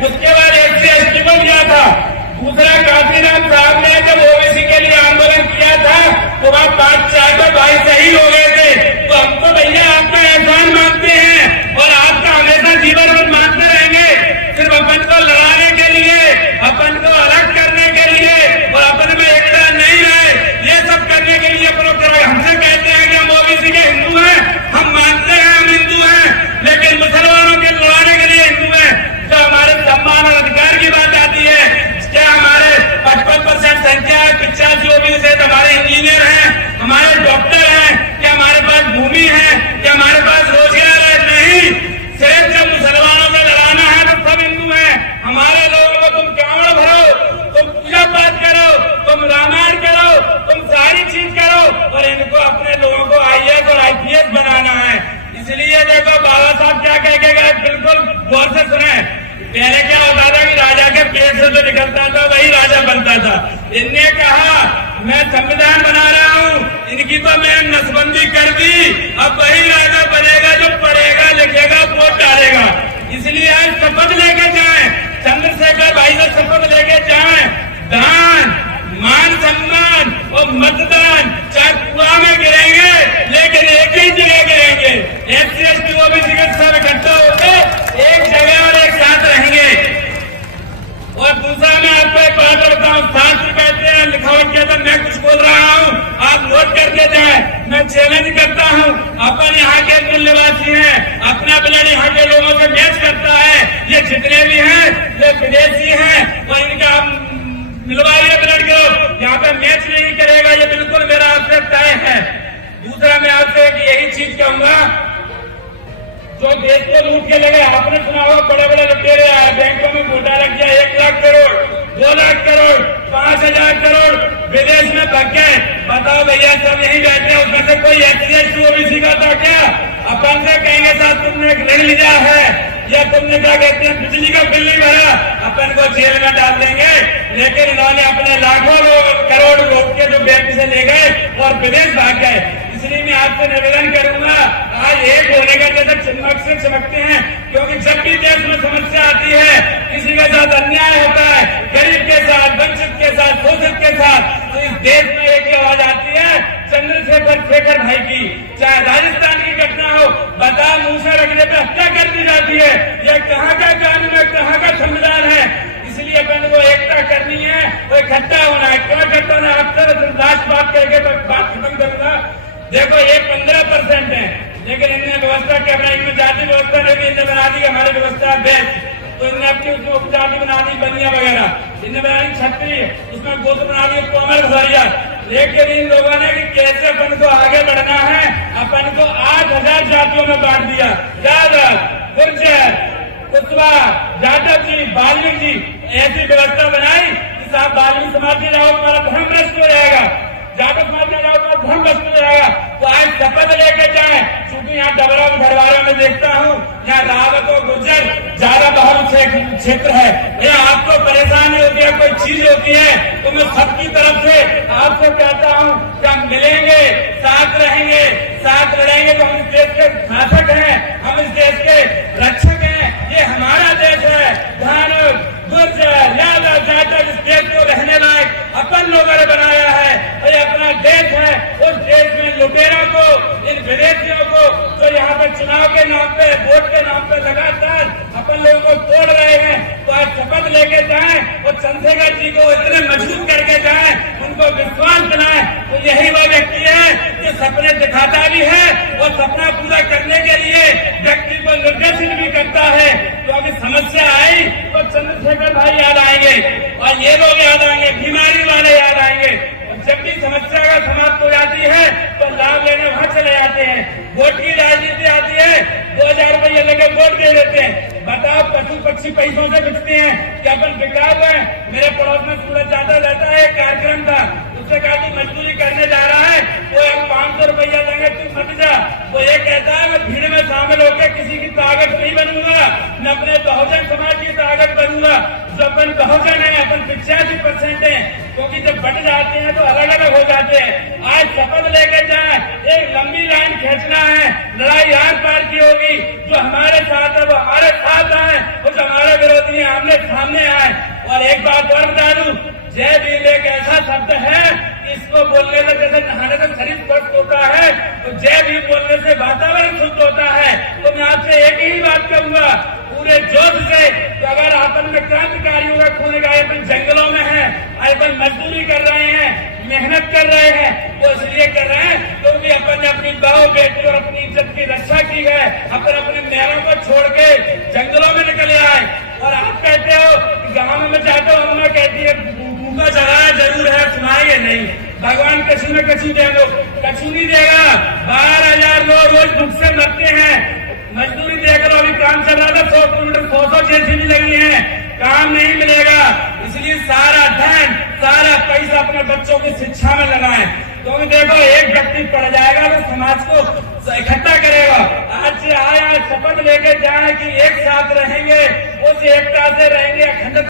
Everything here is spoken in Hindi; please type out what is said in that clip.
उसके बाद SC/ST को दिया था। दूसरा काशीनाथ साहब ने जब ओबीसी के लिए आंदोलन किया था तो वहाँ 5-4 भाई शहीद हो गए थे। तो हम तो भैया आपका एहसान मानते हैं और आपका हमेशा जीवन भर मानते रहेंगे। सिर्फ अपन को लड़ाने के लिए, अपन को अलग करने के लिए और अपन में एकता नहीं रहे, ये सब करने के लिए हमसे कहते हैं कि हम ओबीसी के हिंदू हैं। हम मानते हैं हम हिंदू हैं, लेकिन मुसलमानों के लड़ाने के लिए हिंदू हैं। जो हमारे सम्मान और अधिकार की बात आती है, क्या हमारे 55% संख्या है, 85 ओबीसी से हमारे इंजीनियर हैं, हमारे डॉक्टर हैं, क्या हमारे पास भूमि है, क्या हमारे पास रोजगार है? नहीं। सिर्फ जब मुसलमानों से लड़ाना है तो सब हिंदू हैं। हमारे लोगों को तुम कांवड़ भरो, तुम पूजा पाठ करो, तुम रामायण करो, तुम सारी चीज करो और इनको अपने लोगों को IAS और IPS बनाना है। इसलिए देखो बाबा साहब क्या कह के गए, बिल्कुल गौर से सुने। पहले क्या होता था कि राजा के पेट से जो निकलता था वही राजा बनता था। इनने कहा मैं संविधान बना रहा हूँ, इनकी तो मैं नसबंदी कर दी, अब वही राजा बनेगा जो पढ़ेगा लिखेगा वोट डालेगा। इसलिए आज शपथ लेके जाएं, चंद्रशेखर भाई से शपथ लेके जाएं, दान मान सम्मान और मतदान चाहे कुआं में गिरेंगे लेकिन एक ही जगह गिरेंगे। SC/ST ओबीसी के सब इकट्ठा होकर एक जगह और एक साथ रहेंगे। और दूसरा मैं आपको एक बात बताऊं, शास्त्र कहते हैं, लिखावट कहते हैं, मैं कुछ बोल रहा हूं आप नोट करके जाए। मैं चैलेंज करता हूं, अपन यहाँ के मूल निवासी हैं, अपना ब्लड यहाँ के लोगों से मैच करता है। ये जितने भी हैं ये विदेशी हैं और इनका मिलवाइए ब्लड ग्रुप, यहाँ पे मैच नहीं करेगा, ये बिल्कुल मेरा आपसे तय है। दूसरा मैं आपसे यही चीज कहूंगा, जो देश को लूट के लगे, आपने सुना होगा बड़े बड़े लुटेरे आए, बैंकों में घोटाला किया, 1 लाख करोड़, 2 लाख करोड़, 5,000 करोड़ विदेश में भाग गए। बताओ भैया सब यही बैठे हैं, उसमें से कोई SC/ST ओबीसी का था क्या? अपन से कहेंगे साहब तुमने एक ऋण लिया है या तुमने क्या कहते हैं बिजली का बिल नहीं भरा, अपन को जेल में डाल देंगे। लेकिन इन्होंने अपने लाखों करोड़ लोग के जो बैंक से ले गए और विदेश भाग गए। इसलिए मैं आपसे निवेदन करूंगा, आज एक होने का जैसे चमक से चमकते हैं, क्योंकि जब भी देश में समस्या आती है, किसी के साथ अन्याय होता है, गरीब के साथ, वंचित के साथ, शोषित के साथ, तो इस देश में एक ही आवाज आती है चंद्रशेखर भाई की। चाहे राजस्थान की घटना हो, बता मुंह से रखने पे हत्या कर दी जाती है। यह कहाँ का कानून है, कहाँ का संविधान है? इसलिए अपन को एकता करनी है, वो इकट्ठा होना है। क्यों इकट्ठा होना है? आपसे लास्ट बात कह के बात खत्म करूंगा। देखो ये 15% है, लेकिन इनने व्यवस्था क्या बनाई, इनमें जाति व्यवस्था नहीं, इनने बना दी हमारी व्यवस्था बेस्ट। तो इनने अपनी उपजाति बना दी बनिया वगैरह, इनने बना दी क्षत्रिय, इसमें गोत्र बना दी कोमल घरिया। लेकिन इन लोगों ने कि कैसे अपन को आगे बढ़ना है, अपन को 8,000 जातियों में बांट दिया। यादव, गुर्जर, कुशवाहा, जाटव जी, बाल्मीकि जी, ऐसी व्यवस्था बनाई कि साहब बाल्मीकि समाज के जाओ तुम्हारा धर्म भ्रष्ट हो जाएगा, जाटव समाज के जाओ तुम्हारा धर्म भ्रष्ट हो जाएगा। तो आज शपथ लेके जाए, क्योंकि यहाँ डबरा घरवारों में देखता हूँ, यहाँ रावत और गुर्जर ज्यादा बहुल क्षेत्र है। यहाँ आपको परेशानी होती है, कोई चीज होती है, तो मैं सबकी तरफ से आपसे कहता हूँ कि हम मिलेंगे, साथ रहेंगे, साथ लड़ेंगे। तो हम इस देश के शासक हैं, हम इस देश के रक्षक हैं, ये हमारा देश है। धानुक, गुर्जर, यादव, जाटव इस देश को रहने लायक अपन लोगों ने बनाया है। ये अपना देश है, उस देश में लुटेरों को, इन विदेशियों को जो यहाँ पे चुनाव के नाम पे, वोट के नाम पे लगातार अपन लोगों को तोड़ रहे हैं, तो आज शपथ लेके जाएं और चंद्रशेखर जी को इतने मजबूत करके जाएं, उनको विश्वास दिलाएं। तो यही वो व्यक्ति है जो सपने दिखाता भी है और सपना पूरा करने के लिए व्यक्ति को निर्देशित भी करता है। तो अभी समस्या आई तो चंद्रशेखर भाई याद आएंगे और ये लोग याद आएंगे, बीमारी वाले याद आएंगे। जब भी समस्या का समाप्त हो जाती है तो लाभ लेने वहां चले जाते हैं। वोट की राजनीति आती है, 2,000 रुपये लेके वोट दे देते हैं। बताओ पशु पक्षी पैसों से बिकते हैं, क्या अपन बिका हुए? मेरे पड़ोस में सूरज जाता रहता है, एक कार्यक्रम था, उससे कहा तू मजदूरी करने जा रहा है, वो 500 रुपया देंगे, तू मत जा। वो ये कहता है मैं भीड़ में शामिल होकर किसी की ताकत नहीं बनूंगा, न अपने बहुजन समाज की ताकत बनूंगा। जो अपन बहुजन है, अपन 85% है, क्योंकि जब बट जाते हैं तो अलग अलग हो जाते हैं। आज शपथ लेके जाए, एक लंबी लाइन खींचना है, लड़ाई आर पार की होगी। जो हमारे साथ है वो हमारे साथ आए, वो जो हमारे विरोधी है आमने सामने आए। और एक बात और बता दूं, जय भीम एक ऐसा शब्द है कि इसको बोलने से जैसे नहाने से शरीर स्वस्थ होता है, तो जय भीम बोलने से वातावरण शुद्ध होता है। तो मैं आपसे एक ही बात कहूंगा पूरे जोश से, तो अगर अपन में क्रांतिकारियों का खून है, अपन जंगलों में है, अपन मजदूरी कर रहे हैं, मेहनत कर रहे हैं, वो इसलिए कर रहे हैं क्योंकि अपन ने अपनी बहू बेटी और अपनी इज्जत की रक्षा की है। अपन अपने महलों को छोड़ के जंगलों में निकले आए। और आप कहते हो गाँव में जाते हो, अम्मा कहती है भूखा जगाया जरूर है, सुनाइए नहीं। भगवान कछु न कछु दे दो, कछु नहीं देगा। 12,000 लोग रोज भूख से मरते हैं। मजदूरी देख लो, अभी काम चल रहा था, 100 किलोमीटर 100 जेसीबी लगी है, काम नहीं मिलेगा। इसलिए सारा धन सारा पैसा अपने बच्चों की शिक्षा में लगाएं। तो देखो एक व्यक्ति पड़ जाएगा तो समाज को इकट्ठा करेगा। आज से आया शपथ लेके जाए कि एक साथ रहेंगे, उस एकता से रहेंगे, अखंड